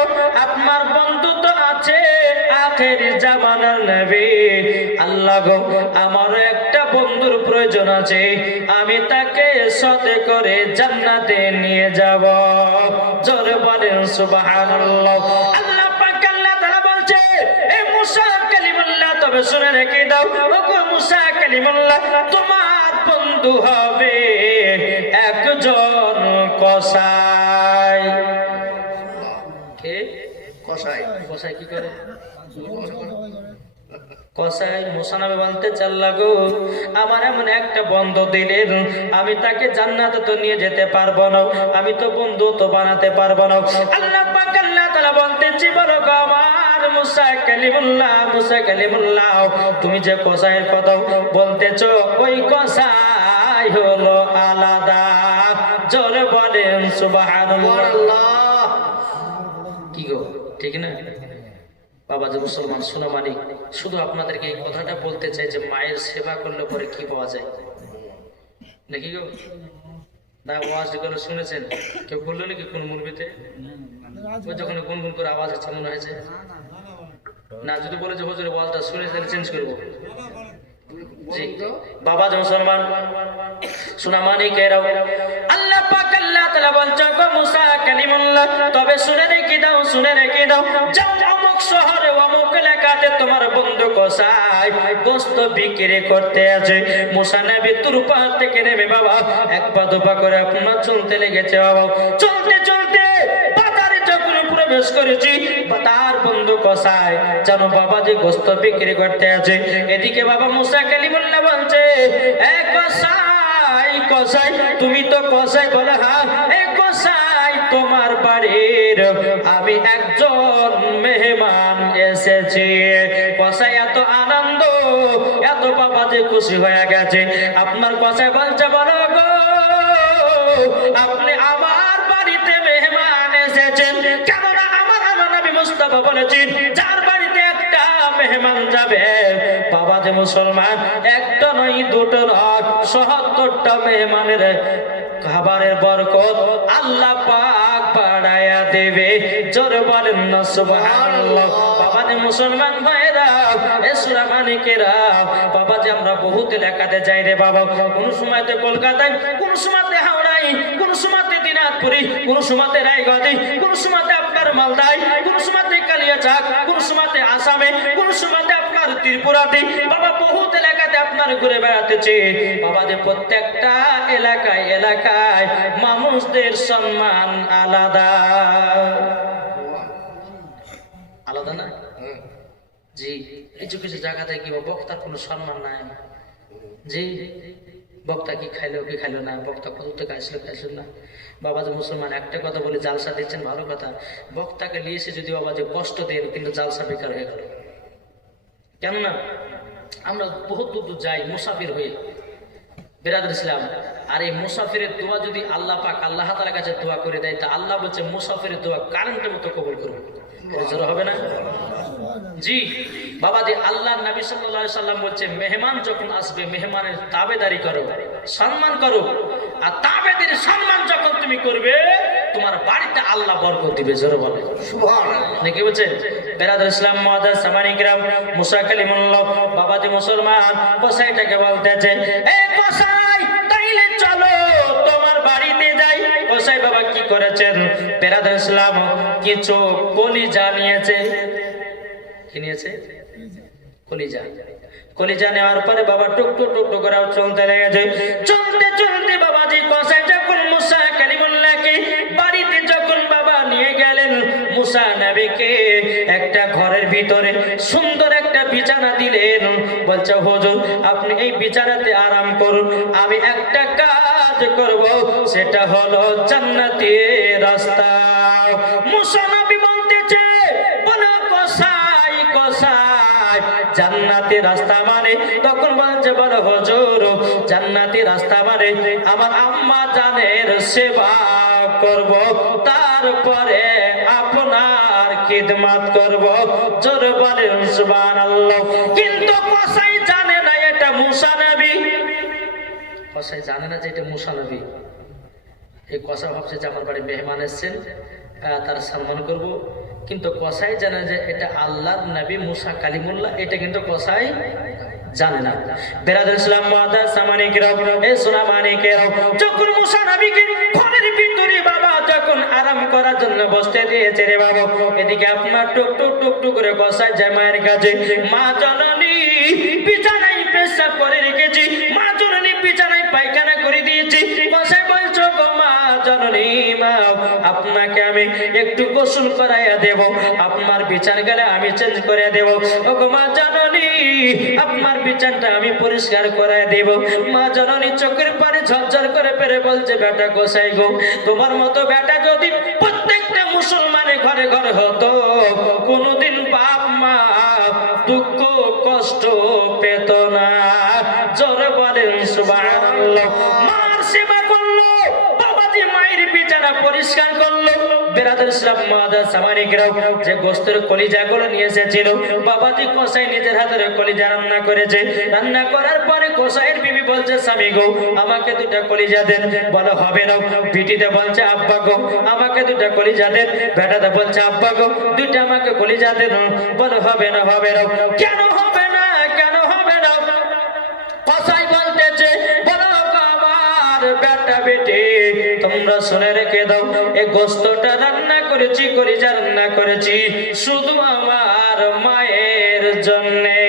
গো আপনার বন্ধু তো আছে আখেরি জামানার নবী, আল্লাহ গো আমার একটা বন্ধুর প্রয়োজন আছে, আমি তাকে সাথে করে জান্নাতে নিয়ে যাব। জোরে বলেন সুবহানাল্লাহ। আল্লাহ পাক আল্লাহ তাআলা বলছে, এ মুসা কালিমুল্লাহ, তবে শুনে রেখে দাও ওগো মুসা কালিমুল্লাহ, তোমার বন্ধু হবে একজন কসাই। কে কসাই? কসাই কি করে? কসাই মুসা নবী বলতে চাল্লা গো আমার এমন একটা বন্ধু দিলেন, আমি তাকে জান্নাতে তো নিয়ে যেতে পারবো না, আমি তো বন্ধু তো বানাতে পারবো না। আল্লাহ পাক আল্লাহ তাআলা বলতেছি, বলো গো আমার মুসা কালিমুল্লাহ, মুসা কালিমুল্লাহ, তুমি যে কসাইয়ের কথা বলতেছো ওই কসাই হলো আলাদা। জোরে বলেন সুবহানাল্লাহ। কি গো ঠিক না? বাবা যে মুসলমান শোনো মালিক, শুধু আপনাদেরকে এই কথাটা বলতে চাই যে মায়ের সেবা করলে পরে কি পাওয়া যায় নাকি গো? না ওয়াজ করে শুনেছেন? কেউ বললো নাকি কোন মুরবিতে? ওই যখন গুনগুন করে আওয়াজ হচ্ছে মনে হয়েছে না, যদি বলে যে হুজুরের ওয়াজটা শুনে তাহলে চেঞ্জ করবো। জি বাবা যে মুসলমান শোনা মানিকেরাও, আল্লাহ পাক আল্লাহ তাআলা বলছে গো মুসা কালিমুল্লাহ, তবে শুনে রেখে দাও, শুনে রেখে দাও, যাও অমুক শহরে অমুক এলাকাতে তোমার বন্ধু কসাই গোশত বিক্রি করতে আছে। মুসা নবী তুরপা থেকে নেমে বাবা এক পা দুপা করে আপনার চলতে লেগেছে। বাবা চলতে চলতে বাজারে যখন প্রবেশ করেছি, তার বন্ধু কসাই জানো বাবা যে গোশত বিক্রি করতে আছে। এদিকে বাবা মুসা কালিমুল্লাহ বলছে, এ কসাই, কসাই তুমি তো কসাই? বলে হ্যাঁ। এ কসাই তোমার বাড়ির আমি একজন মেহমান এসেছি। কসাই এত আনন্দ, এত বাবা যে খুশি হয়ে গেছে। আপনার কসাই বলছে, বলো গো আপনি আমার বাড়িতে মেহমান এসেছেন, কেননা আমার নবী মুস্তাফা বলেছেন যার বাড়িতে একটা মেহমান যাবে বাবা যে মুসলমান একটা নয় দুটো নয় ৭৭টা মেহমানের খাবারের বরকত আল্লাহ পাক বাড়ায়া দেবে। জোরে বলেন না সুবহানাল্লাহ। বাবা যে মুসলমান ভাইরা, এ সূরা মানিকেরা, বাবা যে আমরা বহুত এলাকাতে যাই রে বাবা, কোন সময়তে কলকাতায়, কোন সময়তে হাওড়ায়, কোন সময়তে দিনাজপুরে, কোন সময়তে রায়গঞ্জে, কোন সময়তে আপনার মালদায়, কোন সময়তে কালিয়াচক, কোন সময়তে আসামে, কোন সময়তে আপনার ত্রিপুরাতে, বাবা বহুত এলাকাতে আপনার ঘুরে বেড়াতেছে। বাবা যে প্রত্যেকটা এলাকায় এলাকায় মানুষদের সম্মান আলাদা আলাদা না? জি কিছু কিছু জায়গাতে কি বক্তার কোনো সম্মান নাই। জি বক্তা কি খাইলো কি খাইলো না, বক্তা কত থেকে আসলো খাইছিল না। বাবা যে মুসলমান একটা কথা বলে জালসা দিচ্ছেন, ভালো কথা, বক্তাকে নিয়ে এসে যদি বাবা যে কষ্ট দেন কিন্তু জালসা বেকার হয়ে গেল। কেননা আমরা বহুত দূর দূর যাই মুসাফির হয়ে বেরাদুল ইসলাম, আর এই মুসাফিরের দোয়া যদি আল্লাহ পাক আল্লাহ তাআলার কাছে দোয়া করে দেয়, তা আল্লাহ বলছে মুসাফিরের দোয়া কারেন্টের মতো কবুল করবে। জোর হবে না? জি বাবা যে আল্লাহ নবী সাল্লাল্লাহু আলাইহি সাল্লাম বলছে মেহমান যখন আসবে মেহমানের তাবেদারি করো, সম্মান করো, আর তাবেদারি সম্মান যখন তুমি করবে তোমার বাড়িতে আল্লাহ বরকত দিবে। জোরে বলে সুবহানাল্লাহ। নাকি বলছেন? বেরাদুল ইসলাম মুআদ্দাস সামানি কিরাম, মুসা কালিমুল্লাহ, বাবা যে মুসলমান কসাইটাকে বলতেছে, এ কসাই তাইলে চলো তোমার বাড়িতে যাই। কসাই বাবা কি করেছেন? বেরাদুল ইসলাম কিছু কলিজা নিয়েছে। কি নিয়েছে? কলিজা। কলিজা নেওয়ার পরে বাবা টুকটুক টুকটুক করে চলতে লেগেছে। চলতে চলতে বাবাজি কসাই যখন মুসা কালিমুল্লাহকে বাড়িতে যখন বাবা নিয়ে গেলেন, মুসা নবীকে একটা ঘরের ভিতরে সুন্দর একটা বিছানা দিলেন। বলছে হুজুর আপনি এই বিছানাতে আরাম করুন, আমি একটা কাজ করব, সেটা হলো জান্নাতের রাস্তা। মুসা নবী বলতেছে, বলো কসাই, কসাই জান্নাতের রাস্তা মানে? তখন বলছে বলো হুজুর জান্নাতের রাস্তা মানে আমার আম্মা জানের সেবা করব, তারপরে আপনার খিদমত করব। জোরে বলেন সুবহানাল্লাহ। কিন্তু কসাই জানে না এটা মুসা নবী। কসাই জানে না যে এটা মুসা নবী। এই কসা ভাবছে যে আমার বাড়ি মেহমান এসছেন, তার সম্মান করব, কিন্তু কসাই জানে যে এটা আল্লাহর নবী মুসা কালিমুল্লাহ, এটা কিন্তু কসাই জানে না। বেরাদুল ইসলাম মুআদ্দাস সামানিকেরাও, এ সোনা মানিকেরাও, যখন মুসা নবীকে ঘরের ভিতরে বাবা যখন আরাম করার জন্য বসতে দিয়েছে রে বাবা, এদিকে আপনার টুক টুক টুক টুক করে কসাই যায় মায়ের কাছে। মা জননী বিছানায় পেশাব করে রেখেছি, মা জননী বিছানায় পায়খানা করে দিয়েছি। কসাই বলছো গো মা জননী, মা আপনাকে আমি একটু গোসল করাইয়া দেব, আপনার বিছান গেলে আমি চেঞ্জ করে দেব। ও গো মা জননী, আপনার বিছানটা আমি পরিষ্কার করাই দেব। মা জননী চোখের পানি ঝরঝর করে পেরে বলছে, বেটা গোসাই গো, তোমার মতো বেটা যদি প্রত্যেকটা মুসলমানের ঘরে ঘরে হতো, কোনোদিন বাপ মা দুঃখ কষ্ট পেত না। জোরে বলেন সুবহানাল্লাহ। মার সেবা করলো, বাবাজি মায়ের বিছানা পরিষ্কার করলো। বেরাদুল ইসলাম মুআদ্দাস সামানিকেরাও, যে গোস্তের কলিজাগুলো নিয়ে এসেছিল বাবাজি কসাই নিজের হাতে কলিজা রান্না করেছে। রান্না করার পরে কসাইয়ের বিবি বলছে, স্বামী গো আমাকে দুটা কলিজা দেন। বলে হবে না। বিটিতে বলছে, আব্বা গো আমাকে দুটা কলিজা দেন। বেটাতে বলছে, আব্বা গো দুইটা আমাকে কলিজা দেন। বলে হবে না, হবে না। কেন হবে না, কেন হবে না? কসাই বলতেছে, বলো আমার বেটা বেটি তোমরা শুনে রেখে দাও, এই গোস্তটা রান্না করেছি, কলিজা রান্না করেছি শুধু আমার মায়ের জন্যে।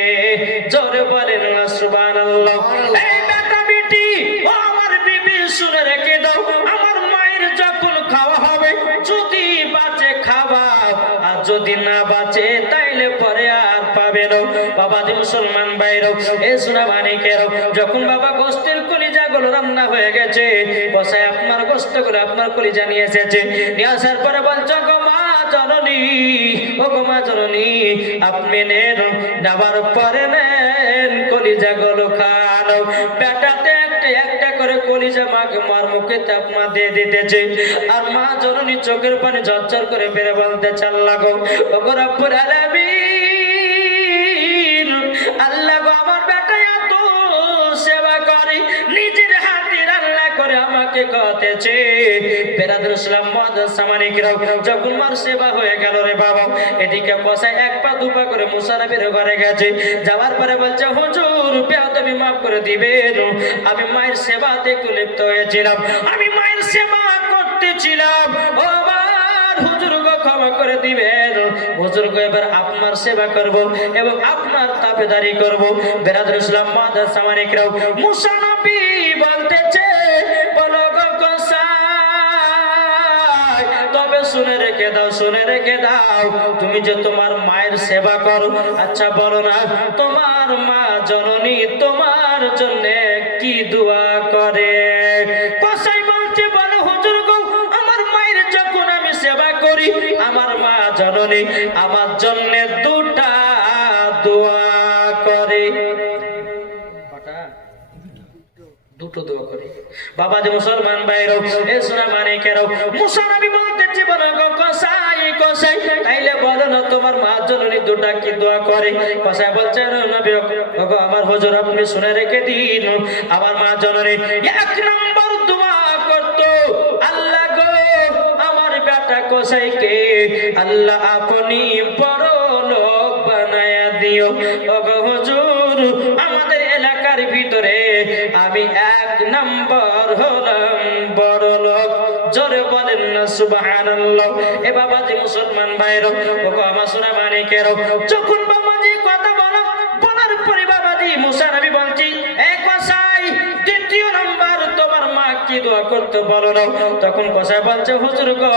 জোরে বলেন না সুবহানাল্লাহ। এই বেটা বেটি ও আমার বিবি শুনে রেখে দাও, আমার মায়ের যখন খাওয়া হবে যদি বাঁচে খাওয়া, আর যদি না বাঁচে তাইলে পরে আর পাবে না। বাবাজি মুসলমান ভাইরাও, এ সোনা মানিকেরাও, যখন বাবা গোস্তের কলিজাগুলো রান্না হয়ে গেছে, কসাই আপনার গোস্তগুলো আপনার কলিজা নিয়ে এসেছে। নিয়ে আসার পরে বলছো, গো মা জননী, ও গো মা জননী আপনি নেন, নেবার পরে নেন কলিজাগুলো খান। বেটাতে একটা একটা করে কলিজা মাকে মার মুখে আপনার দিয়ে দিতেছে। আর মা জননী চোখের পানি ঝরঝর করে বেড়ে বলতে চাল লাগো, ও গো রব্বুল আলামিন, আল্লাহ গো আমার বেটা এত সেবা করে, নিজের হাতে রান্না করে আমাকে খাওয়াতেছে। বেরাদুল ইসলাম মুআদ্দাস সামানিকেরাও, যখন মার সেবা হয়ে গেল রে বাবা, এদিকে কসাই এক পা দুপা করে মুসা নবীর ঘরে গেছে। যাওয়ার পরে বলছে, হুজুর বেয়াদবি মাফ করে দিবেন, আমি মায়ের সেবাতে একটু লিপ্ত হয়েছিলাম, আমি মায়ের সেবা করতেছিলাম, ও আমার হুজুর গো ক্ষমা করে দিবেন। হুজুর গো এবার আপনার সেবা করব এবং আপনার তাবেদারি করব। বেরাদুল ইসলাম মুআদ্দাস সামানিকেরাও, মুসা নবী বলতেছে, বলো গো কসাই, তবে শুনে রেখে দাও, শুনে রেখে দাও, তুমি যে তোমার মায়ের সেবা করো, আচ্ছা বলো না তোমার মা জননী তোমার জন্য কি দোয়া করে? কসাই বলছে, বলো হুজুর গো আমার মায়ের যখন আমি সেবা করি, আমার মা জননী আমার জন্য দুটা দোয়া করে। দুটো দোয়া করে। বাবাজি মুসলমান ভাইরাও, এ সোনা মানিকেরাও, মুসা নবী বলতেছে, বলো গো কসাই, কসাই তাইলে বলো না তোমার মা জননী দুটা কি দোয়া করে? কসাই বলছে, নবী ওগো আমার হুজুর আপনি শুনে রেখে দিন, আমার মা জননী এক নম্বর দোয়া করতো, আল্লাহ গো আমার বেটা কসাইকে আল্লাহ আপনি বড় লোক বানায়া দিও। ওগো হুজুর আমাদের এলাকার ভিতরে আমি এক নম্বর হলাম বড় লোক। জোরে বলেন না সুবহানাল্লাহ। এ বাবাজি মুসলমান ভাইরাও, ওগো আমার সোনা মানিকেরাও, যখন বাবাজি কথা বলার পরে বাবাজি মুসা নবী বলছি, এ কসাই দ্বিতীয় নম্বর তোমার মা কি দোয়া করতে বলো না? তখন কসাই বলছে, হুজুর গো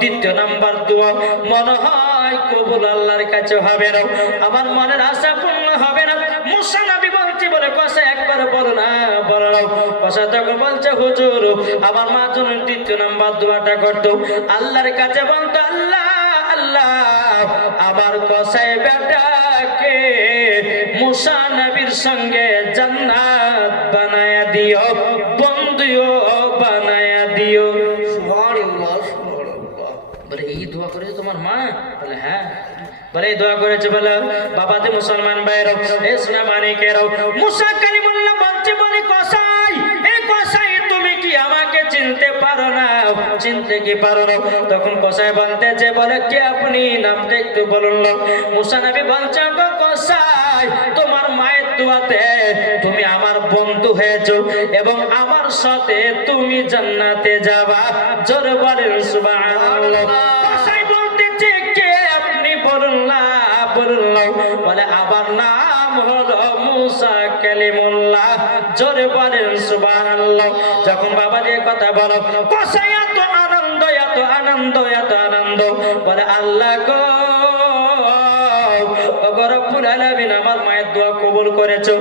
দ্বিতীয় নাম্বার দোয়া মনে হয় কবুল আল্লাহর কাছে হবে না, আমার মনের আশা পূর্ণ হবে না। মুসা নবী বলছে, বলে কসাই একবার বলো না, বলো না। কসাই তখন বলছে, হুজুর আমার মা জন্য দ্বিতীয় নাম্বার দোয়াটা করতো, আল্লাহর কাছে বলতো, আল্লাহ আল্লাহ আমার কসাই বেটাকে মুসা নবীর সঙ্গে জান্নাত বানায়া দিও, বন্ধুও বানায়া দিও। সুবহানাল্লাহ, সুবহানাল্লাহ। বলে এই দোয়া করেছে তোমার মা? বলে হ্যাঁ। বলে এই দোয়া করেছে। বলে বাবাজি মুসলমান ভাইরাও, এ সোনা মানিকেরাও, মুসা কালিমুল্লাহ বলছে, বলে কসাই, এ কসাই তুমি কি আমাকে চিনতে চিনতে পারো না, চিনতে কি পারো না? তখন কসাই বলতেছে, বলে কে আপনি, নামটা একটু বলুন। মুসা নবী বলছে, গো কসাই, তোমার মায়ের দোয়াতে তুমি আমার বন্ধু হয়েছো এবং আমার সাথে তুমি জান্নাতে যাবা। জোরে বলেন সুবহানাল্লাহ। কসাই বলতেছে, কে আপনি, বলুন না, বলুন না। বলে আমার নাম হলো মুসা কালিমুল্লাহ। জোরে বলেন সুবহানাল্লাহ। যখন বাবাজি কথা বলো, কসাই এত আনন্দ, এত আনন্দ, এত আনন্দ, বলে আল্লাহ গো, ওগো রব্বুল আলামিন, আমার মায়ের দোয়া কবুল করেছো।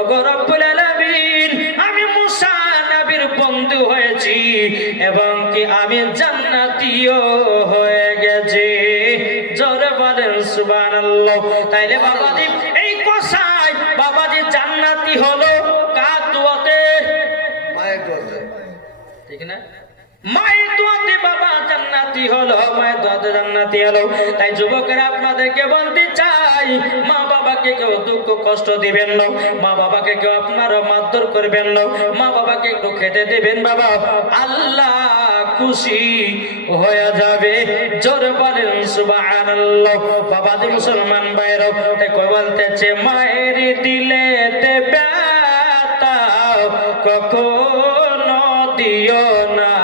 ওগো রব্বুল আলামিন, আমি মুসা নবীর বন্ধু হয়েছি এবং কি আমি জান্নাতীও হয়ে গেছি। জোরে বলেন সুবহানাল্লাহ। তাইলে বাবাজি, এই কসাই বাবাজি জান্নাতি হলো কার দোয়াতে? মায়ের দোয়াতে। ঠিক না? মায়ের দোয়াতে বাবা জান্নাতি হলো, মায়ের দোয়াতে জান্নাতি হলো। তাই যুবকেরা আপনাদেরকে বলতে চাই, মা বাবাকে কেউ দুঃখ কষ্ট দিবেন না, মা বাবাকে কেউ আপনারা মারধর করবেন না, মা বাবাকে একটু খেতে দিবেন বাবা, আল্লাহ খুশি হয়ে যাবে। জোরে বলেন সুবহানাল্লাহ। বাবাজি মুসলমান ভাইরা, কই বলতেছে, মায়ের দিলেতে ব্যথা কখনো দিও না,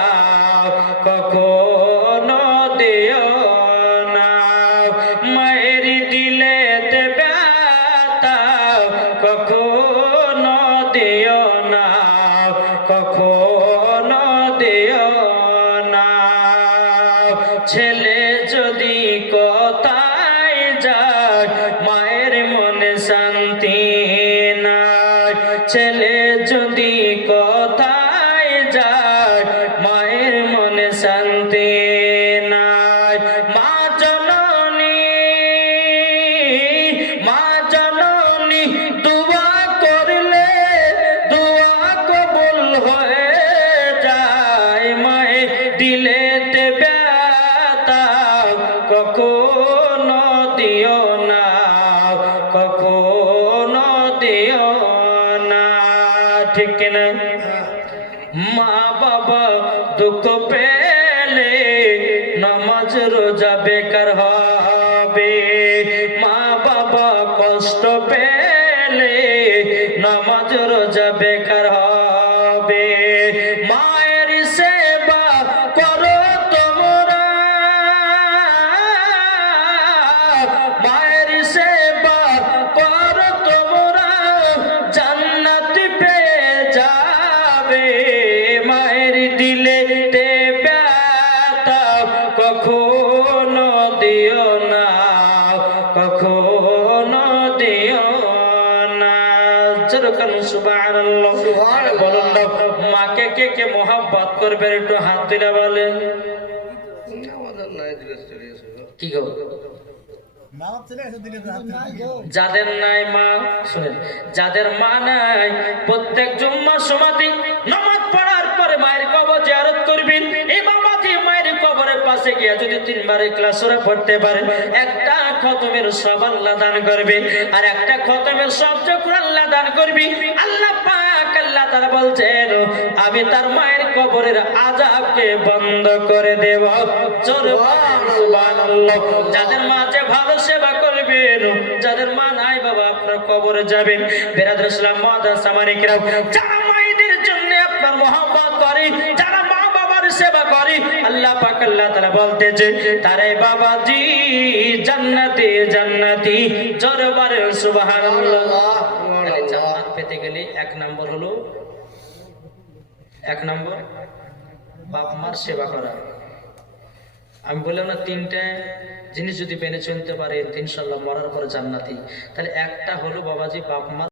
কখনো দিও না, মায়ের দিলেতে ব্যথা কখনো দিও না, কখনো দিও না। ছেলে যদি কোথায় যায় মায়ের মনে শান্তি নাই, ছেলে যদি কোথায় যায় মায়ের মনে শান্তি নাই। মা জননী, মা জননী দোয়া করলে দোয়া কবুল হয়ে যায়। মায়ের দিলেতে ব্যথা কখনো দিও না, কখনো দিও না। ঠিক কিনা? মা বাবা দুঃখ পেলে নামাজ রোজা বেকার হবে, মা বাবা কষ্ট পেলে নামাজ রোজা বেকার হবে। মায়ের সেবা করো তোমরা, মায়ের সেবা করো তোমরা, জান্নাত পেয়ে যাবে। মায়ের দিলেতে ব্যথা কখনো দিও না, কখনো দিও না। যেরকম সুবহানাল্লাহ। বলুন না, মাকে কে কে মোহাব্বত করবে? একটু হাত তুলে বলেন। আমাদের নাই দিলে চলে আসবে। কি গো? যাদের নাই মা, শুনেন, যাদের মা নাই, প্রত্যেক জুম্মার সমাধি নামাজ পড়ার পরে মায়ের কবর জিয়ারত করবেন। এই বাবাজি মায়ের কবরের পাশে গিয়ে যদি 3 বার ইখলাস সূরা পড়তে পারেন, একটা খতমের সব আল্লাহ দান করবে, আর একটা খতমের সব যখন আল্লাহ দান করবে, আল্লাহ পাক আল্লাহ তাআলা বলছেন, আমি তার মায়ের কবরের আযাবকে বন্ধ করে দেব। জোরে বলেন সুবহানাল্লাহ। যাদের মা যে ভালো সেবা করবেন, যাদের মা নাই বাবা আপনার কবরে যাবেন। বিরাদর ইসলাম মুআদ্দাস সামানিকরাম, যারা মায়েদের জন্য আপনার মহব্বত করে, যারা মা বাবার সেবা করে, আল্লাহ পাক আল্লাহ তাআলা বলতেছে, তারে বাবাজি জান্নাতে জান্নাতি। জোরে বলেন সুবহানাল্লাহ। তাহলে জান্নাত পেতে গেলে 1 নম্বর হলো, 1 নম্বর বাপ মার সেবা করা। আমি বললাম না, 3টা জিনিস যদি মেনে চলতে পারেন ইনশাআল্লাহ মরার পরে জান্নাতি। তাহলে একটা হলো বাবাজি বাপ মা